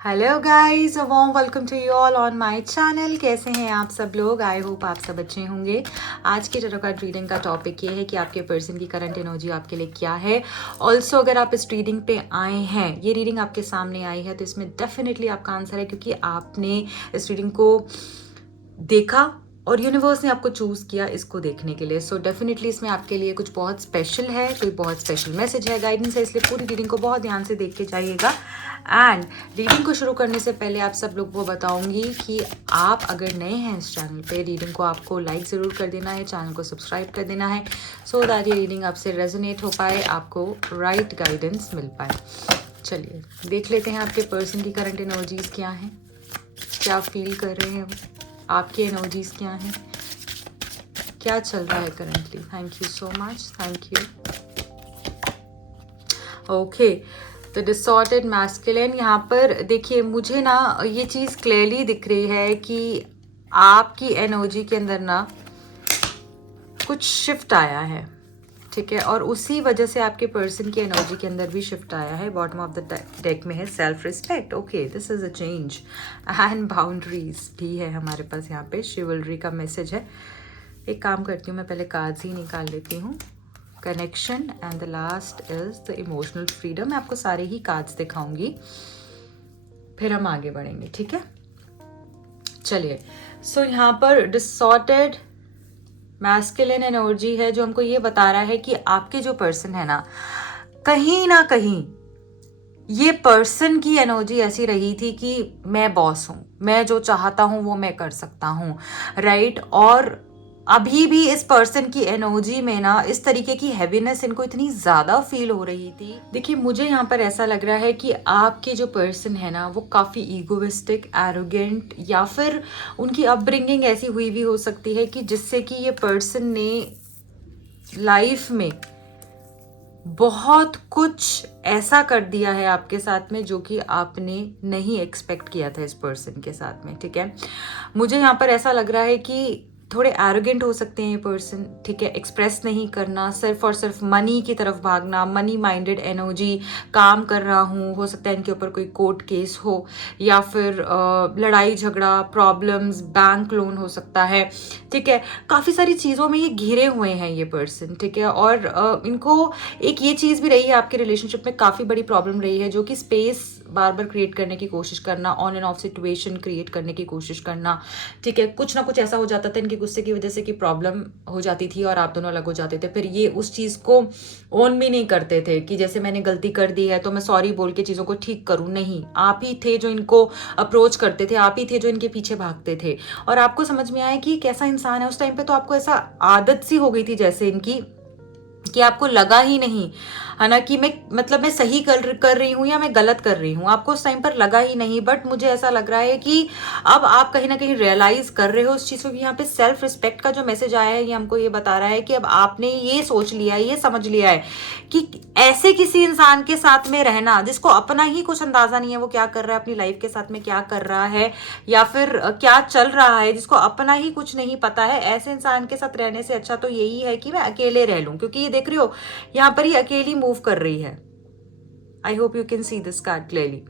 Hello guys, a warm welcome to you all on my channel. कैसे हैं आप सब लोग? आई होप आप सब अच्छे होंगे। आज के टैरो कार्ड रीडिंग का टॉपिक ये है कि आपके पर्सन की करंट एनर्जी आपके लिए क्या है। ऑल्सो अगर आप इस रीडिंग पे आए हैं, ये रीडिंग आपके सामने आई है, तो इसमें डेफिनेटली आपका आंसर है, क्योंकि आपने इस रीडिंग को देखा और यूनिवर्स ने आपको चूज किया इसको देखने के लिए। सो डेफिनेटली इसमें आपके लिए कुछ बहुत स्पेशल है, कोई बहुत स्पेशल मैसेज है, गाइडेंस है, इसलिए पूरी रीडिंग को बहुत ध्यान से देख के जाइएगा। एंड रीडिंग को शुरू करने से पहले आप सब लोग को बताऊंगी कि आप अगर नए हैं इस चैनल पे, रीडिंग को आपको लाइक ज़रूर कर देना है, चैनल को सब्सक्राइब कर देना है, सो दैट ये रीडिंग आपसे रेजोनेट हो पाए, आपको राइट गाइडेंस मिल पाए। चलिए देख लेते हैं आपके पर्सन की करंट एनर्जीज क्या हैं, क्या फील कर रहे हैं वो, आपकी एनर्जीज क्या हैं, क्या चल रहा है currently. Thank you so much, thank you. Okay, तो डिसऑर्डर्ड मैस्कुलिन, यहाँ पर देखिए मुझे ना ये चीज़ क्लियरली दिख रही है कि आपकी एनर्जी के अंदर ना कुछ शिफ्ट आया है, ठीक है, और उसी वजह से आपके पर्सन की एनर्जी के अंदर भी शिफ्ट आया है। बॉटम ऑफ द डेक में है self respect. Okay, this is a change and boundaries भी है हमारे पास यहाँ पे, शिवलरी का मैसेज है। एक काम करती हूँ, मैं पहले कार्ड्स ही निकाल लेती हूँ। Connection and the last is the emotional freedom. मैं आपको सारे ही कार्ड्स दिखाऊंगी, फिर हम आगे बढ़ेंगे, ठीक है। चलिए, सो यहाँ पर डिसऑर्डर्ड मैस्कुलिन एनर्जी है जो हमको ये बता रहा है कि आपके जो पर्सन है ना कहीं ये पर्सन की एनर्जी ऐसी रही थी कि मैं बॉस हूं, मैं जो चाहता हूं वो मैं कर सकता हूं, राइट। और अभी भी इस पर्सन की एनर्जी में ना इस तरीके की हैवीनेस इनको इतनी ज्यादा फील हो रही थी। देखिए मुझे यहाँ पर ऐसा लग रहा है कि आपके जो पर्सन है ना वो काफी ईगोइस्टिक, एरोगेंट, या फिर उनकी अपब्रिंगिंग ऐसी हुई भी हो सकती है कि जिससे कि ये पर्सन ने लाइफ में बहुत कुछ ऐसा कर दिया है आपके साथ में जो कि आपने नहीं एक्सपेक्ट किया था इस पर्सन के साथ में, ठीक है। मुझे यहाँ पर ऐसा लग रहा है कि थोड़े एरोगेंट हो सकते हैं ये पर्सन, ठीक है, एक्सप्रेस नहीं करना, सिर्फ और सिर्फ मनी की तरफ भागना, मनी माइंडेड एनर्जी, काम कर रहा हूँ, हो सकता है इनके ऊपर कोई कोर्ट केस हो, या फिर लड़ाई झगड़ा, प्रॉब्लम्स, बैंक लोन हो सकता है, ठीक है। काफ़ी सारी चीज़ों में ये घिरे हुए हैं ये पर्सन, ठीक है। और इनको एक ये चीज़ भी रही है आपके रिलेशनशिप में, काफ़ी बड़ी प्रॉब्लम रही है, जो कि स्पेस बार बार क्रिएट करने की कोशिश करना, on end of situation create करने की कोशिश करना, ठीक है। कुछ ना कुछ ऐसा हो जाता था इनके गुस्से की वजह से कि प्रॉब्लम हो जाती थी और आप दोनों अलग हो जाते थे। फिर ये उस चीज़ को ओन भी नहीं करते थे कि जैसे मैंने गलती कर दी है तो मैं सॉरी बोल के चीज़ों को ठीक करूँ, नहीं, आप ही थे जो इनको अप्रोच करते थे, आप ही थे जो इनके पीछे भागते थे। और आपको समझ में आया कि कैसा इंसान है। उस टाइम पे तो आपको ऐसा आदत सी हो गई थी जैसे इनकी, कि आपको लगा ही नहीं है ना कि मैं सही कर रही हूँ या मैं गलत कर रही हूँ, आपको उस टाइम पर लगा ही नहीं। बट मुझे ऐसा लग रहा है कि अब आप कहीं ना कहीं रियलाइज कर रहे हो उस चीज़ को। यहाँ पे सेल्फ रिस्पेक्ट का जो मैसेज आया है ये हमको ये बता रहा है कि अब आपने ये सोच लिया है, ये समझ लिया है कि ऐसे किसी इंसान के साथ में रहना जिसको अपना ही कुछ अंदाजा नहीं है वो क्या कर रहा है, अपनी लाइफ के साथ में क्या कर रहा है, या फिर क्या चल रहा है, जिसको अपना ही कुछ नहीं पता है, ऐसे इंसान के साथ रहने से अच्छा तो यही है कि मैं अकेले रह लूं। क्योंकि ये देख रही हो यहाँ पर ये अकेली मूव कर रही है। I hope you can see this card clearly.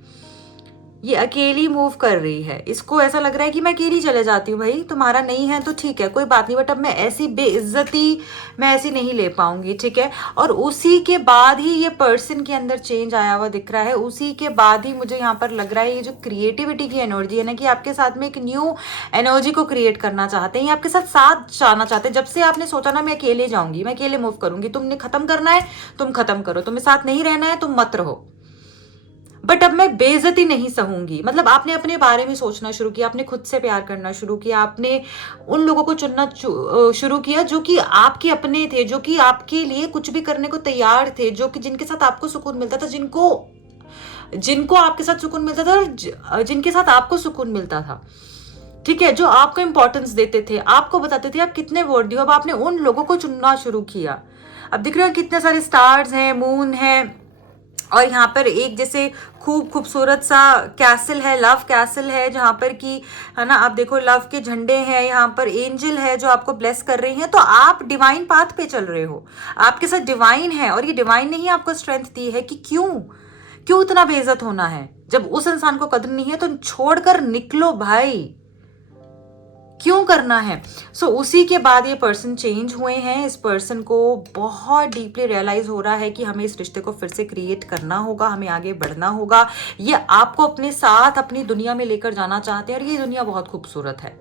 ये अकेली मूव कर रही है, इसको ऐसा लग रहा है कि मैं अकेली चले जाती हूँ, भाई तुम्हारा नहीं है तो ठीक है कोई बात नहीं, बट अब मैं ऐसी बेइज्जती मैं ऐसी नहीं ले पाऊंगी, ठीक है। और उसी के बाद ही ये पर्सन के अंदर चेंज आया हुआ दिख रहा है। उसी के बाद ही मुझे यहाँ पर लग रहा है ये जो क्रिएटिविटी की एनर्जी है ना, कि आपके साथ में एक न्यू एनर्जी को क्रिएट करना चाहते हैं, ये आपके साथ साथ जाना चाहते हैं। जब से आपने सोचा ना मैं अकेले जाऊंगी, मैं अकेले मूव करूंगी, तुमने खत्म करना है तुम खत्म करो, तुम्हें साथ नहीं रहना है तुम मत रहो, बट अब मैं बेइज्जती नहीं सहूंगी। मतलब आपने अपने बारे में सोचना शुरू किया, आपने खुद से प्यार करना शुरू किया, आपने उन लोगों को चुनना शुरू किया जो कि आपके अपने थे, जो कि आपके लिए कुछ भी करने को तैयार थे, जो कि जिनके साथ आपको सुकून मिलता था, जिनको जिनको आपके साथ सुकून मिलता था और जिनके साथ आपको सुकून मिलता था, ठीक है, जो आपको इंपॉर्टेंस देते थे, आपको बताते थे आप कितने वर्दी हो। अब आपने उन लोगों को चुनना शुरू किया। अब दिख रहे हो कितने सारे स्टार्स हैं, मून है, और यहाँ पर एक जैसे खूबसूरत सा कैसल है, लव कैसल है, जहाँ पर कि है ना आप देखो लव के झंडे हैं, यहाँ पर एंजल है जो आपको ब्लेस कर रही हैं। तो आप डिवाइन पाथ पे चल रहे हो, आपके साथ डिवाइन है, और ये डिवाइन ने ही आपको स्ट्रेंथ दी है कि क्यों क्यों इतना बेइज्जत होना है? जब उस इंसान को कदर नहीं है तो छोड़कर निकलो भाई, क्यों करना है? सो उसी के बाद ये पर्सन चेंज हुए हैं। इस पर्सन को बहुत डीपली रियलाइज हो रहा है कि हमें इस रिश्ते को फिर से क्रिएट करना होगा, हमें आगे बढ़ना होगा। ये आपको अपने साथ अपनी दुनिया में लेकर जाना चाहते हैं और ये दुनिया बहुत खूबसूरत है।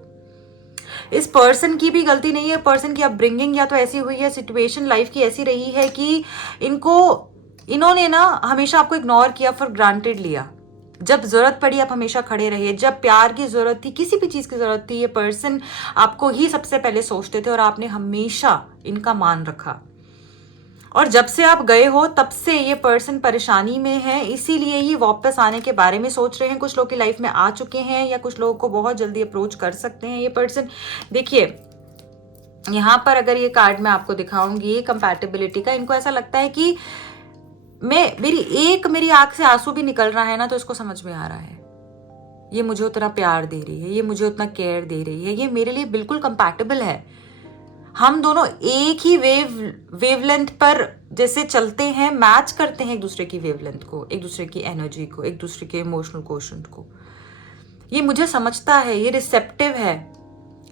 इस पर्सन की भी गलती नहीं है, पर्सन की अपब्रिंगिंग या तो ऐसी हुई है, सिचुएशन लाइफ की ऐसी रही है कि इन्होंने ना हमेशा आपको इग्नोर किया, फॉर ग्रांटेड लिया। जब जरूरत पड़ी आप हमेशा खड़े रहे, जब प्यार की जरूरत थी, किसी भी चीज की जरूरत थी, ये पर्सन आपको ही सबसे पहले सोचते थे और आपने हमेशा इनका मान रखा। और जब से आप गए हो तब से ये पर्सन परेशानी में है, इसीलिए ये वापस आने के बारे में सोच रहे हैं। कुछ लोग की लाइफ में आ चुके हैं या कुछ लोगों को बहुत जल्दी अप्रोच कर सकते हैं ये पर्सन। देखिए यहां पर अगर ये कार्ड मैं आपको दिखाऊंगी कंपैटिबिलिटी का, इनको ऐसा लगता है कि मेरी आंख से आंसू भी निकल रहा है ना तो इसको समझ में आ रहा है ये मुझे उतना प्यार दे रही है, ये मुझे उतना केयर दे रही है, ये मेरे लिए बिल्कुल कंपैटिबल है। हम दोनों एक ही वेवलेंथ पर जैसे चलते हैं, मैच करते हैं एक दूसरे की वेवलेंथ को, एक दूसरे की एनर्जी को, एक दूसरे के इमोशनल क्वोशंट को। ये मुझे समझता है, ये रिसेप्टिव है,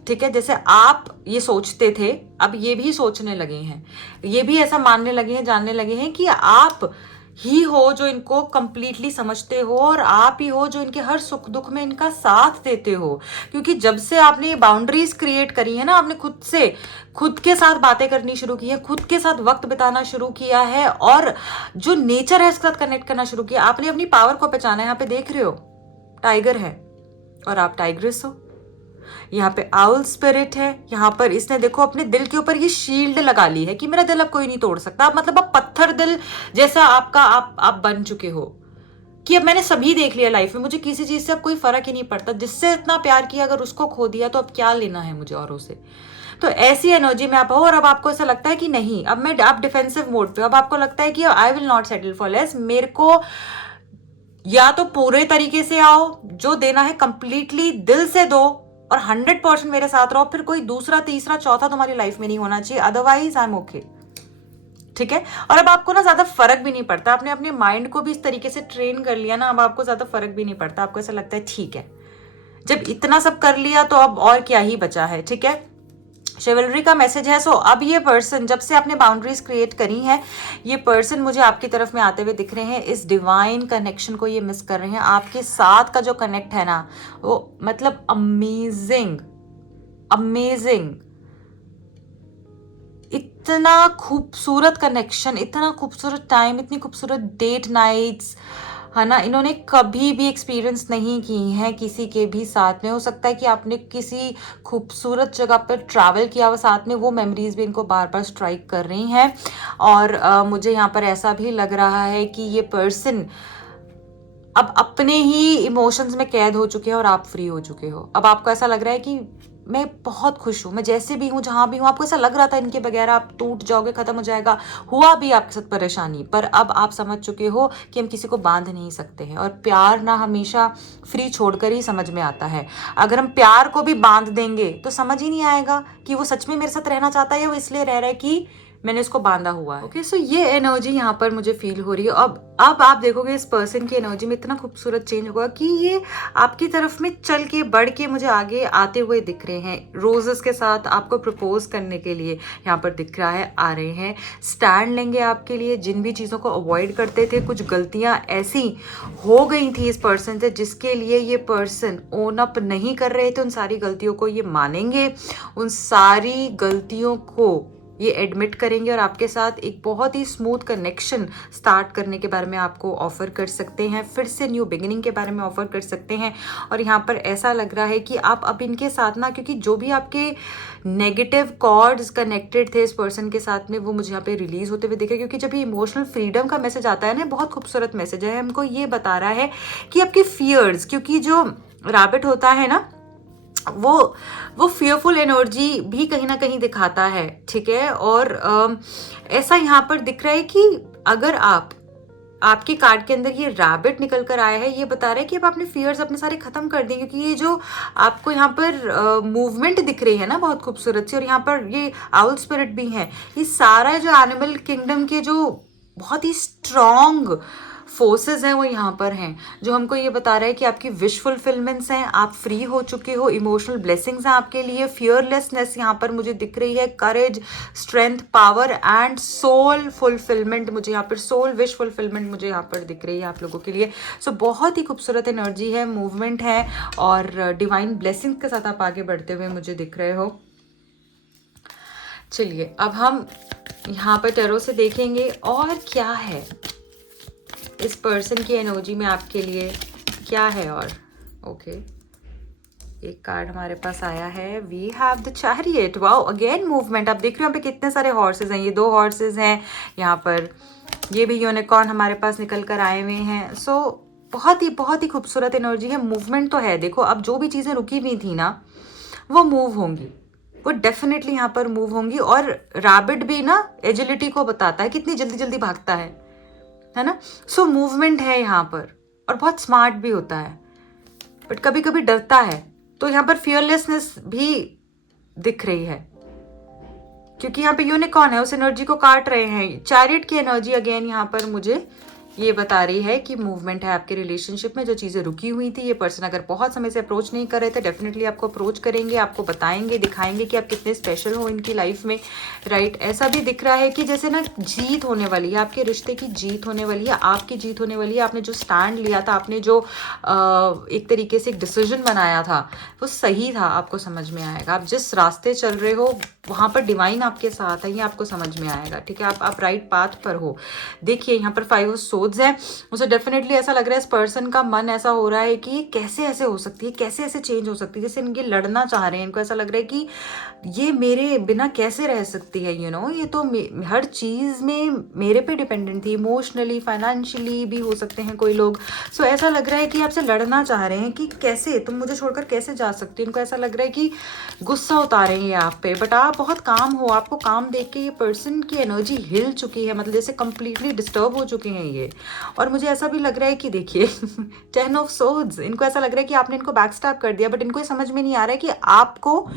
ठीक है। जैसे आप ये सोचते थे अब ये भी सोचने लगे हैं, ये भी ऐसा मानने लगे हैं, जानने लगे हैं कि आप ही हो जो इनको कंप्लीटली समझते हो और आप ही हो जो इनके हर सुख दुख में इनका साथ देते हो। क्योंकि जब से आपने ये बाउंड्रीज क्रिएट करी है ना, आपने खुद के साथ बातें करनी शुरू की है, खुद के साथ वक्त बिताना शुरू किया है और जो नेचर है इसके साथ कनेक्ट करना शुरू किया, आपने अपनी पावर को पहचाना है। यहाँ पे देख रहे हो टाइगर है और आप टाइग्रेस हो, यहाँ पे आउल स्पिरिट है, यहाँ पर इसने देखो अपने दिल के ऊपर ये शील्ड लगा ली है कि मेरा दिल अब कोई नहीं तोड़ सकता। मतलब अब पत्थर दिल जैसा आपका आप बन चुके हो कि अब मैंने सभी देख लिया लाइफ में, मुझे किसी चीज से अब कोई फर्क ही नहीं पड़ता। जिससे इतना प्यार किया अगर उसको खो दिया तो अब क्या लेना है मुझे औरों से। तो ऐसी एनर्जी में आप हो और अब आपको ऐसा लगता है कि नहीं, अब आप डिफेंसिव मोड पे, अब आपको लगता है कि आई will not settle for less. मेरे को या तो पूरे तरीके से आओ, जो देना है कंप्लीटली दिल से दो और 100% मेरे साथ रहो, फिर कोई दूसरा तीसरा चौथा तुम्हारी लाइफ में नहीं होना चाहिए, अदरवाइज आई एम ओके, ठीक है। और अब आपको ना ज्यादा फर्क भी नहीं पड़ता, आपने अपने माइंड को भी इस तरीके से ट्रेन कर लिया ना, अब आपको ज्यादा फर्क भी नहीं पड़ता। आपको ऐसा लगता है ठीक है, जब इतना सब कर लिया तो अब और क्या ही बचा है, ठीक है। शिवलरी का मैसेज है। सो अब ये पर्सन, जब से आपने बाउंड्रीज क्रिएट करी हैं, ये पर्सन मुझे आपकी तरफ में आते हुए दिख रहे हैं। इस डिवाइन कनेक्शन को ये मिस कर रहे हैं। आपके साथ का जो कनेक्ट है ना, वो मतलब अमेजिंग, इतना खूबसूरत कनेक्शन, इतना खूबसूरत टाइम, इतनी खूबसूरत डेट नाइट्स, है ना, इन्होंने कभी भी एक्सपीरियंस नहीं की हैं किसी के भी साथ में। हो सकता है कि आपने किसी खूबसूरत जगह पर ट्रैवल किया हुआ साथ में, वो मेमोरीज भी इनको बार बार स्ट्राइक कर रही हैं। और मुझे यहाँ पर ऐसा भी लग रहा है कि ये पर्सन अब अपने ही इमोशंस में कैद हो चुके हैं और आप फ्री हो चुके हो। अब आपको ऐसा लग रहा है कि मैं बहुत खुश हूँ, मैं जैसे भी हूँ, जहां भी हूँ। आपको ऐसा लग रहा था इनके बगैर आप टूट जाओगे, खत्म हो जाएगा, हुआ भी आपके साथ परेशानी, पर अब आप समझ चुके हो कि हम किसी को बांध नहीं सकते हैं। और प्यार ना हमेशा फ्री छोड़कर ही समझ में आता है। अगर हम प्यार को भी बांध देंगे तो समझ ही नहीं आएगा कि वो सच में मेरे साथ रहना चाहता है या वो इसलिए रह रहा है कि मैंने इसको बांधा हुआ है। ओके, सो ये एनर्जी यहाँ पर मुझे फील हो रही है। अब आप देखोगे इस पर्सन की एनर्जी में इतना खूबसूरत चेंज होगा कि ये आपकी तरफ में चल के बढ़ के मुझे आगे आते हुए दिख रहे हैं। रोजेस के साथ आपको प्रपोज करने के लिए यहाँ पर दिख रहा है, आ रहे हैं, स्टैंड लेंगे आपके लिए। जिन भी चीज़ों को अवॉइड करते थे, कुछ गलतियाँ ऐसी हो गई थी इस पर्सन से जिसके लिए ये पर्सन ओन अप नहीं कर रहे थे, उन सारी गलतियों को ये मानेंगे, उन सारी गलतियों को ये एडमिट करेंगे और आपके साथ एक बहुत ही स्मूथ कनेक्शन स्टार्ट करने के बारे में आपको ऑफर कर सकते हैं। फिर से न्यू बिगिनिंग के बारे में ऑफर कर सकते हैं। और यहाँ पर ऐसा लग रहा है कि आप अब इनके साथ ना, क्योंकि जो भी आपके नेगेटिव कॉर्ड्स कनेक्टेड थे इस पर्सन के साथ में, वो मुझे यहाँ पे रिलीज होते हुए दिखे। क्योंकि जब ये इमोशनल फ्रीडम का मैसेज आता है ना, बहुत खूबसूरत मैसेज है, हमको ये बता रहा है कि आपके फियर्स, क्योंकि जो रैबिट होता है ना, वो फियरफुल एनर्जी भी कहीं ना कहीं दिखाता है, ठीक है। और ऐसा यहाँ पर दिख रहा है कि अगर आपके कार्ड के अंदर ये रैबिट निकल कर आया है, ये बता रहा है कि अब आपने फियर्स अपने सारे खत्म कर दिए। क्योंकि ये जो आपको यहाँ पर मूवमेंट दिख रही है ना बहुत खूबसूरत सी, और यहाँ पर ये आउल स्पिरिट भी है, ये सारा जो एनिमल किंगडम के जो बहुत ही स्ट्रॉन्ग फोर्सेस हैं वो यहाँ पर हैं, जो हमको ये बता रहा है कि आपकी विश फुलफिलमेंट्स हैं, आप फ्री हो चुके हो, इमोशनल ब्लेसिंग्स हैं आपके लिए, फियरलेसनेस यहाँ पर मुझे दिख रही है, courage, strength, power and soul fulfilment, मुझे यहाँ पर सोल विश फुलफिलमेंट मुझे यहाँ पर दिख रही है आप लोगों के लिए। सो बहुत ही खूबसूरत एनर्जी है, मूवमेंट है और डिवाइन ब्लेसिंग के साथ आप आगे बढ़ते हुए मुझे दिख रहे हो। चलिए अब हम यहाँ पर टैरो से देखेंगे और क्या है इस पर्सन की एनर्जी में आपके लिए, क्या है। और ओके, एक कार्ड हमारे पास आया है, we have the chariot. Wow, again movement. आप देख रहे हो यहाँ पे कितने सारे हॉर्सेस हैं, ये 2 हॉर्सेस हैं यहाँ पर, ये भी यूनिकॉर्न हमारे पास निकल कर आए हुए हैं। सो बहुत ही खूबसूरत एनर्जी है, मूवमेंट तो है। देखो अब जो भी चीज़ें रुकी हुई थी ना वो मूव होंगी, वो डेफिनेटली यहाँ पर मूव होंगी। और रैबिट भी ना एजिलिटी को बताता है, कितनी जल्दी जल्दी भागता है ना। सो मूवमेंट है यहाँ पर, और बहुत स्मार्ट भी होता है, बट कभी कभी डरता है। तो यहाँ पर फियरलेसनेस भी दिख रही है, क्योंकि यहाँ पे यूनिकॉर्न है, उस एनर्जी को काट रहे हैं। चैरियट की एनर्जी अगेन यहाँ पर मुझे ये बता रही है कि मूवमेंट है आपके रिलेशनशिप में, जो चीज़ें रुकी हुई थी। ये पर्सन अगर बहुत समय से अप्रोच नहीं कर रहे थे, डेफिनेटली आपको अप्रोच करेंगे, आपको बताएंगे, दिखाएंगे कि आप कितने स्पेशल हो इनकी लाइफ में, राइट। ऐसा भी दिख रहा है कि जैसे ना जीत होने वाली है, आपके रिश्ते की जीत होने वाली है, आपकी जीत होने वाली है। आपने जो स्टैंड लिया था, आपने जो एक तरीके से एक डिसीजन बनाया था, वो सही था, आपको समझ में आएगा। आप जिस रास्ते चल रहे हो वहाँ पर डिवाइन आपके साथ है, ये आपको समझ में आएगा, ठीक है। आप राइट पाथ पर हो। देखिए यहाँ पर 5 ऑफ सोर्ड्स है, मुझे डेफिनेटली ऐसा लग रहा है इस पर्सन का मन ऐसा हो रहा है कि कैसे ऐसे हो सकती है, कैसे ऐसे चेंज हो सकती है। जैसे इनके लड़ना चाह रहे हैं, इनको ऐसा लग रहा है कि ये मेरे बिना कैसे रह सकती है, ये तो हर चीज़ में मेरे पे डिपेंडेंट थी, इमोशनली, फाइनेंशियली भी हो सकते हैं कोई लोग। सो ऐसा लग रहा है कि आपसे लड़ना चाह रहे हैं कि कैसे तुम मुझे छोड़कर कैसे जा सकती हो। इनको ऐसा लग रहा है कि गुस्सा उतारेंगे आप पे, बट आप बहुत काम हो। आपको काम देख के ये पर्सन की एनर्जी हिल चुकी है, मतलब जैसे कंप्लीटली डिस्टर्ब हो चुके हैं ये। और मुझे ऐसा भी लग रहा है कि देखिए 10 ऑफ सोर्ड्स, इनको ऐसा लग रहा है कि आपने इनको बैकस्टैब कर दिया, बट इनको ये समझ में नहीं आ रहा है कि आपको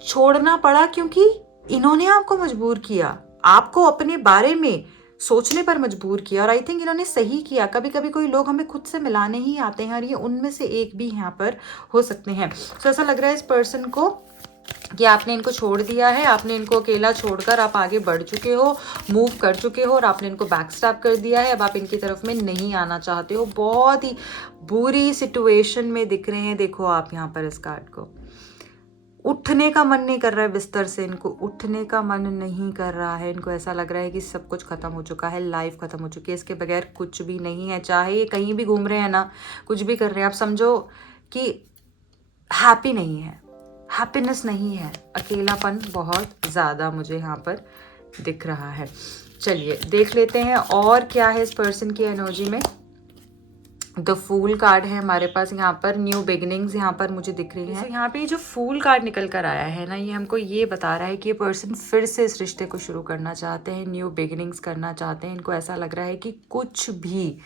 छोड़ना पड़ा क्योंकि इन्होंने आपको मजबूर किया, आपको अपने बारे में सोचने पर मजबूर किया। और आई थिंक इन्होंने सही किया। कभी कभी कोई लोग हमें खुद से मिलाने ही आते हैं, और ये उनमें से एक भी यहाँ पर हो सकते हैं। तो ऐसा लग रहा है इस पर्सन को कि आपने इनको छोड़ दिया है, आपने इनको अकेला छोड़कर आप आगे बढ़ चुके हो, मूव कर चुके हो, और आपने इनको बैकस्टैब कर दिया है। अब आप इनकी तरफ में नहीं आना चाहते हो। बहुत ही बुरी सिचुएशन में दिख रहे हैं। देखो आप यहाँ पर इस कार्ड को, उठने का मन नहीं कर रहा है बिस्तर से, इनको उठने का मन नहीं कर रहा है। इनको ऐसा लग रहा है कि सब कुछ खत्म हो चुका है, लाइफ खत्म हो चुकी है, इसके बगैर कुछ भी नहीं है। चाहे ये कहीं भी घूम रहे हैं ना, कुछ भी कर रहे हैं, आप समझो कि हैप्पी नहीं है, हैप्पीनेस नहीं है, अकेलापन बहुत ज़्यादा मुझे यहाँ पर दिख रहा है। चलिए देख लेते हैं और क्या है इस पर्सन की एनर्जी में। द फूल कार्ड है हमारे पास यहाँ पर, न्यू बिगिनिंग्स यहाँ पर मुझे दिख रही है। यहाँ पे जो फूल कार्ड निकल कर आया है ना, ये हमको ये बता रहा है कि ये पर्सन फिर से इस रिश्ते को शुरू करना चाहते हैं, न्यू बिगिनिंग्स करना चाहते हैं। इनको ऐसा लग रहा है कि कुछ भी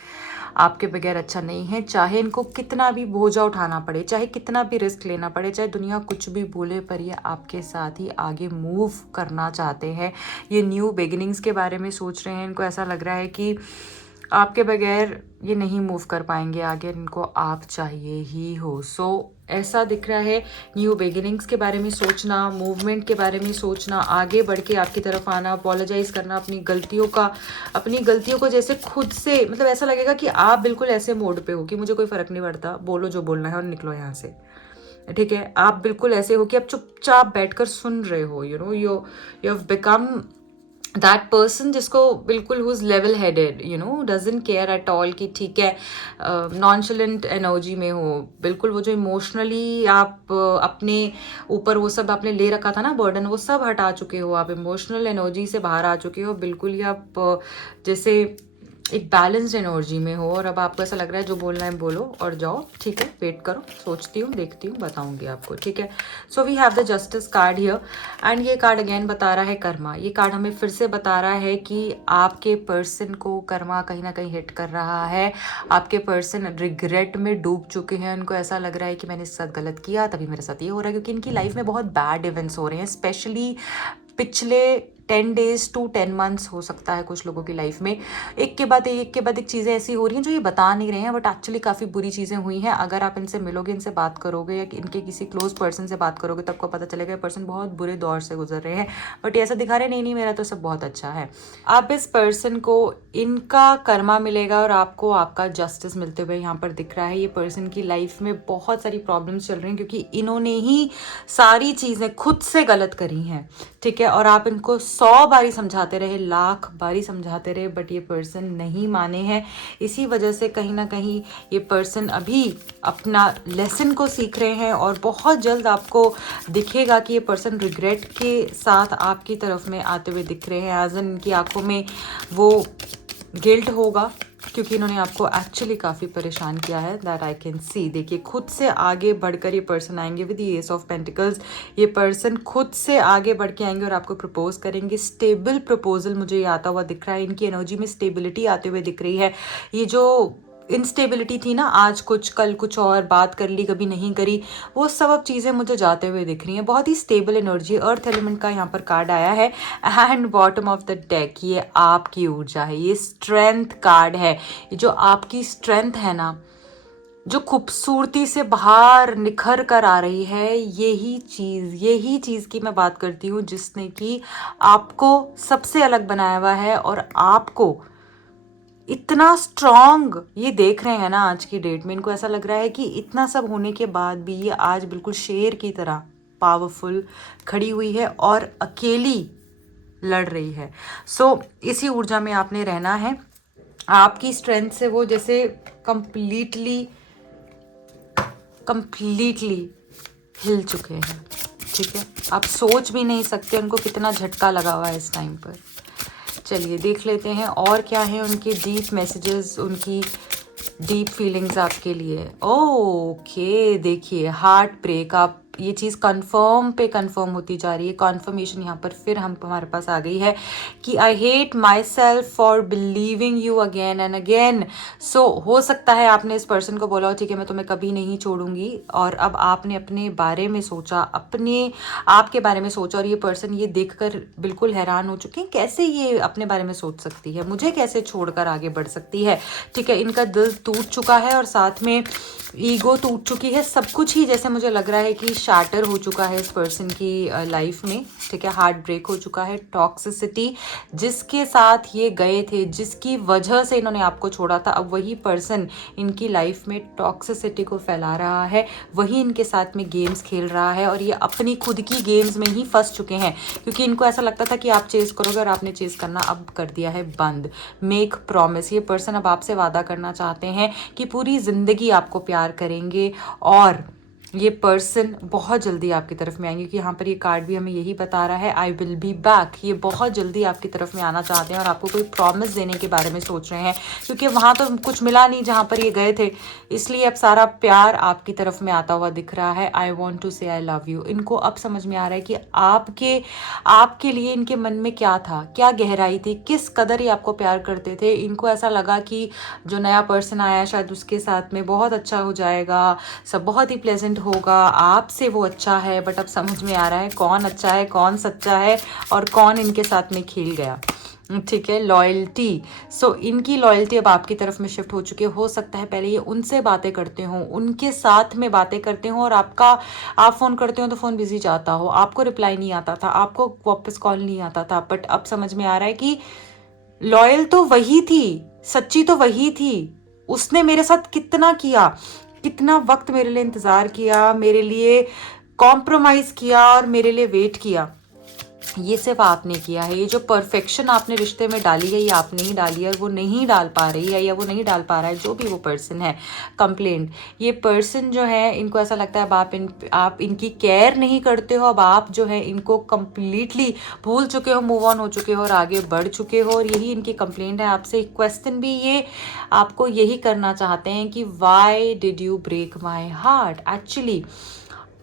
आपके बगैर अच्छा नहीं है, चाहे इनको कितना भी बोझा उठाना पड़े, चाहे कितना भी रिस्क लेना पड़े, चाहे दुनिया कुछ भी बोले, पर ये आपके साथ ही आगे मूव करना चाहते हैं। ये न्यू बिगिनिंग्स के बारे में सोच रहे हैं। इनको ऐसा लग रहा है कि आपके बगैर ये नहीं मूव कर पाएंगे आगे, इनको आप चाहिए ही हो। सो ऐसा दिख रहा है, न्यू बिगिनिंग्स के बारे में सोचना, मूवमेंट के बारे में सोचना, आगे बढ़ के आपकी तरफ आना, अपोलोजाइज करना अपनी गलतियों को जैसे खुद से, मतलब ऐसा लगेगा कि आप बिल्कुल ऐसे मोड पे हो कि मुझे कोई फर्क नहीं पड़ता, बोलो जो बोलना है और निकलो यहाँ से, ठीक है। आप बिल्कुल ऐसे हो कि आप चुपचाप बैठकर सुन रहे हो, you have become that person जिसको बिल्कुल who's level headed, doesn't care at all कि ठीक है, नॉनशलेंट एनर्जी में हो बिल्कुल। वो जो इमोशनली आप अपने ऊपर वो सब आपने ले रखा था ना बर्डन, वो सब हटा चुके हो, आप इमोशनल एनर्जी से बाहर आ चुके हो बिल्कुल ही। आप जैसे एक बैलेंस्ड एनर्जी में हो, और अब आपको ऐसा लग रहा है जो बोलना है बोलो और जाओ, ठीक है, वेट करो, सोचती हूँ, देखती हूँ, बताऊंगी आपको, ठीक है। So we have the justice card here, and ये कार्ड अगेन बता रहा है कर्मा। ये कार्ड हमें फिर से बता रहा है कि आपके पर्सन को कर्मा कहीं ना कहीं हिट कर रहा है। आपके पर्सन रिग्रेट में डूब चुके हैं। उनको ऐसा लग रहा है कि मैंने इसके साथ गलत किया, तभी मेरे साथ ये हो रहा है, क्योंकि इनकी लाइफ में बहुत बैड इवेंट्स हो रहे हैं, स्पेशली पिछले 10 days to 10 months हो सकता है कुछ लोगों की लाइफ में। एक के बाद एक चीज़ें ऐसी हो रही हैं जो ये बता नहीं रहे हैं, बट एक्चुअली काफ़ी बुरी चीज़ें हुई हैं। अगर आप इनसे मिलोगे, इनसे बात करोगे या इनके किसी क्लोज पर्सन से बात करोगे, तब आपको पता चलेगा ये पर्सन बहुत बुरे दौर से गुजर रहे हैं, बट ये ऐसा दिखा रहे नहीं मेरा तो सब बहुत अच्छा है। आप इस पर्सन को इनका कर्मा मिलेगा और आपको आपका जस्टिस मिलते हुए यहाँ पर दिख रहा है। ये पर्सन की लाइफ में बहुत सारी प्रॉब्लम्स चल रही हैं क्योंकि इन्होंने ही सारी चीज़ें खुद से गलत करी हैं, ठीक है। और आप इनको 100 बारी समझाते रहे, लाख बारी समझाते रहे, बट ये पर्सन नहीं माने हैं। इसी वजह से कहीं ना कहीं ये पर्सन अभी अपना लेसन को सीख रहे हैं और बहुत जल्द आपको दिखेगा कि ये पर्सन रिग्रेट के साथ आपकी तरफ में आते हुए दिख रहे हैं। एज इन इनकी आंखों में वो गिल्ट होगा क्योंकि इन्होंने आपको एक्चुअली काफ़ी परेशान किया है, दैट आई कैन सी। देखिए खुद से आगे बढ़कर ये पर्सन आएंगे with the S of pentacles. ये पर्सन खुद से आगे बढ़ के आएंगे और आपको प्रपोज करेंगे। स्टेबल प्रपोजल मुझे ये आता हुआ दिख रहा है। इनकी एनर्जी में स्टेबिलिटी आते हुए दिख रही है। ये जो इंस्टेबिलिटी थी ना, आज कुछ कल कुछ और, बात कर ली कभी नहीं करी, वो सब अब चीज़ें मुझे जाते हुए दिख रही हैं। बहुत ही स्टेबल एनर्जी। अर्थ एलिमेंट का यहाँ पर कार्ड आया है and bottom of the deck ये आपकी ऊर्जा है, ये स्ट्रेंथ कार्ड है। ये जो आपकी स्ट्रेंथ है ना, जो खूबसूरती से बाहर निखर कर आ रही है, यही चीज़ की मैं बात करती हूँ जिसने कि आपको सबसे अलग बनाया हुआ है। और आपको इतना स्ट्रॉन्ग ये देख रहे हैं ना आज की डेट में, इनको ऐसा लग रहा है कि इतना सब होने के बाद भी ये आज बिल्कुल शेर की तरह पावरफुल खड़ी हुई है और अकेली लड़ रही है। सो इसी ऊर्जा में आपने रहना है। आपकी स्ट्रेंथ से वो जैसे कंप्लीटली हिल चुके हैं, ठीक है। आप सोच भी नहीं सकते उनको कितना झटका लगा हुआ है इस टाइम पर। चलिए देख लेते हैं और क्या है उनके डीप मैसेजेस, उनकी डीप फीलिंग्स आपके लिए। ओके देखिए, हार्ट ब्रेक। आप ये चीज़ कंफर्म होती जा रही है। कॉन्फर्मेशन यहाँ पर फिर हमारे पास आ गई है कि I hate myself for believing you again and again. So हो सकता है आपने इस पर्सन को बोला हो ठीक है मैं तुम्हें कभी नहीं छोड़ूंगी, और अब आपने अपने बारे में सोचा, अपने आप के बारे में सोचा, और ये पर्सन ये देखकर बिल्कुल हैरान हो चुके हैं कैसे ये अपने बारे में सोच सकती है, मुझे कैसे छोड़कर आगे बढ़ सकती है, ठीक है। इनका दिल टूट चुका है और साथ में ईगो टूट चुकी है। सब कुछ ही जैसे मुझे लग रहा है कि शैटर हो चुका है इस पर्सन की लाइफ में, ठीक है। हार्ट ब्रेक हो चुका है। टॉक्सिसिटी जिसके साथ ये गए थे, जिसकी वजह से इन्होंने आपको छोड़ा था, अब वही पर्सन इनकी लाइफ में टॉक्सिसिटी को फैला रहा है, वही इनके साथ में गेम्स खेल रहा है, और ये अपनी खुद की गेम्स में ही फंस चुके हैं क्योंकि इनको ऐसा लगता था कि आप चेस करोगे और आपने चेस करना अब कर दिया है बंद। Make promise. ये पर्सन अब आपसे वादा करना चाहते हैं कि पूरी जिंदगी आपको प्यार करेंगे, और ये पर्सन बहुत जल्दी आपकी तरफ में आएंगे। कि यहाँ पर ये कार्ड भी हमें यही बता रहा है, आई विल बी बैक। ये बहुत जल्दी आपकी तरफ में आना चाहते हैं और आपको कोई प्रॉमिस देने के बारे में सोच रहे हैं क्योंकि वहाँ तो कुछ मिला नहीं जहाँ पर ये गए थे, इसलिए अब सारा प्यार आपकी तरफ में आता हुआ दिख रहा है। आई वॉन्ट टू से आई लव यू। इनको अब समझ में आ रहा है कि आपके लिए इनके मन में क्या था, क्या गहराई थी, किस कदर ये आपको प्यार करते थे। इनको ऐसा लगा कि जो नया पर्सन आया शायद उसके साथ में बहुत अच्छा हो जाएगा, सब बहुत ही प्लेजेंट होगा, आपसे वो अच्छा है, बट अब समझ में आ रहा है कौन अच्छा है, कौन सच्चा है और कौन इनके साथ में खेल गया, ठीक है। लॉयल्टी। सो इनकी लॉयल्टी अब आपकी तरफ में शिफ्ट हो चुकी है। हो सकता है पहले ये उनसे बातें करते हो, उनके साथ में बातें करते हो, और आप फ़ोन करते हो तो फ़ोन बिजी जाता हो, आपको रिप्लाई नहीं आता था, आपको वापस कॉल नहीं आता था, बट अब समझ में आ रहा है कि लॉयल तो वही थी, सच्ची तो वही थी। उसने मेरे साथ कितना किया, कितना वक्त मेरे लिए इंतज़ार किया, मेरे लिए कॉम्प्रोमाइज़ किया और मेरे लिए वेट किया, ये सिर्फ आपने किया है। ये जो परफेक्शन आपने रिश्ते में डाली है ये आपने ही डाली है, और वो नहीं डाल पा रही है या वो नहीं डाल पा रहा है जो भी वो पर्सन है। कंप्लेंट। ये पर्सन जो है इनको ऐसा लगता है अब आप इनकी केयर नहीं करते हो, अब आप जो है इनको कम्प्लीटली भूल चुके हो, मूव ऑन हो चुके हो और आगे बढ़ चुके हो, और यही इनकी कंप्लेंट है आपसे। क्वेश्चन भी ये आपको यही करना चाहते हैं कि why did you break my heart. Actually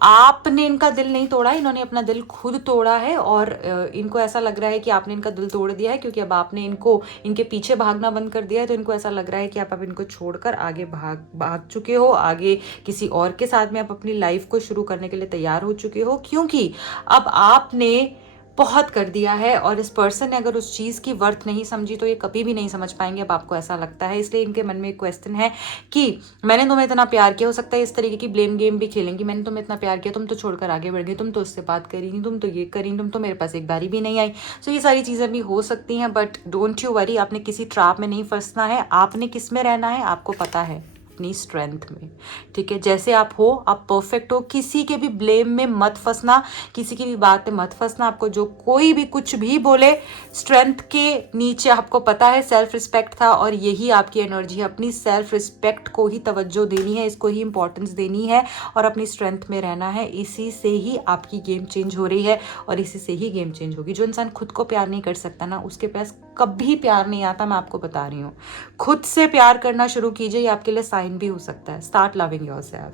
आपने इनका दिल नहीं तोड़ा, इन्होंने अपना दिल खुद तोड़ा है, और इनको ऐसा लग रहा है कि आपने इनका दिल तोड़ दिया है क्योंकि अब आपने इनके पीछे भागना बंद कर दिया है। तो इनको ऐसा लग रहा है कि आप अब इनको छोड़कर आगे भाग चुके हो, आगे किसी और के साथ में आप अपनी लाइफ को शुरू करने के लिए तैयार हो चुके हो, क्योंकि अब आपने बहुत कर दिया है, और इस पर्सन ने अगर उस चीज़ की वर्थ नहीं समझी तो ये कभी भी नहीं समझ पाएंगे। अब आपको ऐसा लगता है, इसलिए इनके मन में एक क्वेश्चन है कि मैंने तुम्हें इतना प्यार किया, हो सकता है इस तरीके की ब्लेम गेम भी खेलेंगी। मैंने तुम्हें इतना प्यार किया, तुम तो छोड़कर आगे बढ़ गई, तुम तो उससे बात करी नहीं, तुम तो ये करी, तुम तो मेरे पास एक बारी भी नहीं आई। सो ये सारी चीज़ें भी हो सकती हैं, बट डोंट यू वरी, आपने किसी ट्रैप में नहीं फंसना है। आपने किस में रहना है आपको पता है, अपनी स्ट्रेंथ में, ठीक है। जैसे आप हो, आप परफेक्ट हो, किसी के भी ब्लेम में मत फंसना, किसी की भी बात में मत फंसना। आपको जो कोई भी कुछ भी बोले, स्ट्रेंथ के नीचे आपको पता है सेल्फ रिस्पेक्ट था, और यही आपकी एनर्जी है। अपनी सेल्फ रिस्पेक्ट को ही तवज्जो देनी है, इसको ही इंपॉर्टेंस देनी है, और अपनी स्ट्रेंथ में रहना है। इसी से ही आपकी गेम चेंज हो रही है, और इसी से ही गेम चेंज होगी। जो इंसान खुद को प्यार नहीं कर सकता ना, उसके पास कभी प्यार नहीं आता, मैं आपको बता रही हूँ। खुद से प्यार करना शुरू कीजिए, ये आपके लिए साइन भी हो सकता है। स्टार्ट लविंग योरसेल्फ,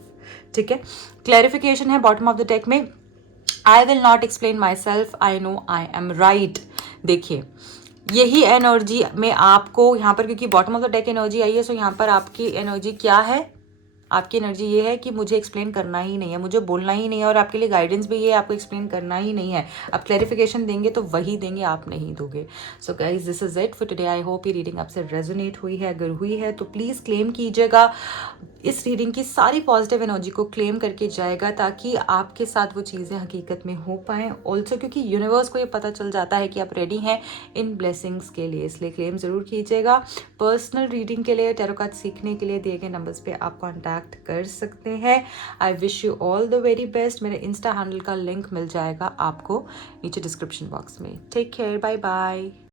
ठीक है। क्लैरिफिकेशन है बॉटम ऑफ द डेक में, I will not explain myself, I know I am right. देखिए, यही एनर्जी में आपको यहाँ पर, क्योंकि bottom of the deck energy आई है, सो यहाँ पर आपकी एनर्जी क्या है, आपकी एनर्जी ये है कि मुझे एक्सप्लेन करना ही नहीं है, मुझे बोलना ही नहीं है, और आपके लिए गाइडेंस भी ये है, आपको एक्सप्लेन करना ही नहीं है। आप क्लैरिफिकेशन देंगे तो वही देंगे, आप नहीं दोगे। So guys, this is it for today. I hope ये रीडिंग आपसे रेजोनेट हुई है। अगर हुई है तो प्लीज़ क्लेम कीजिएगा, इस रीडिंग की सारी पॉजिटिव एनर्जी को क्लेम करके जाएगा, ताकि आपके साथ वो चीज़ें हकीकत में हो पाएँ। ऑल्सो क्योंकि यूनिवर्स को ये पता चल जाता है कि आप रेडी हैं इन ब्लेसिंग्स के लिए, इसलिए क्लेम ज़रूर कीजिएगा। पर्सनल रीडिंग के लिए, टैरो कार्ड सीखने के लिए दिए गए नंबर्स पे आप कॉन्टैक्ट कर सकते हैं। I wish you all the very best. मेरे इंस्टा हैंडल का लिंक मिल जाएगा आपको नीचे डिस्क्रिप्शन बॉक्स में। Take care, bye bye.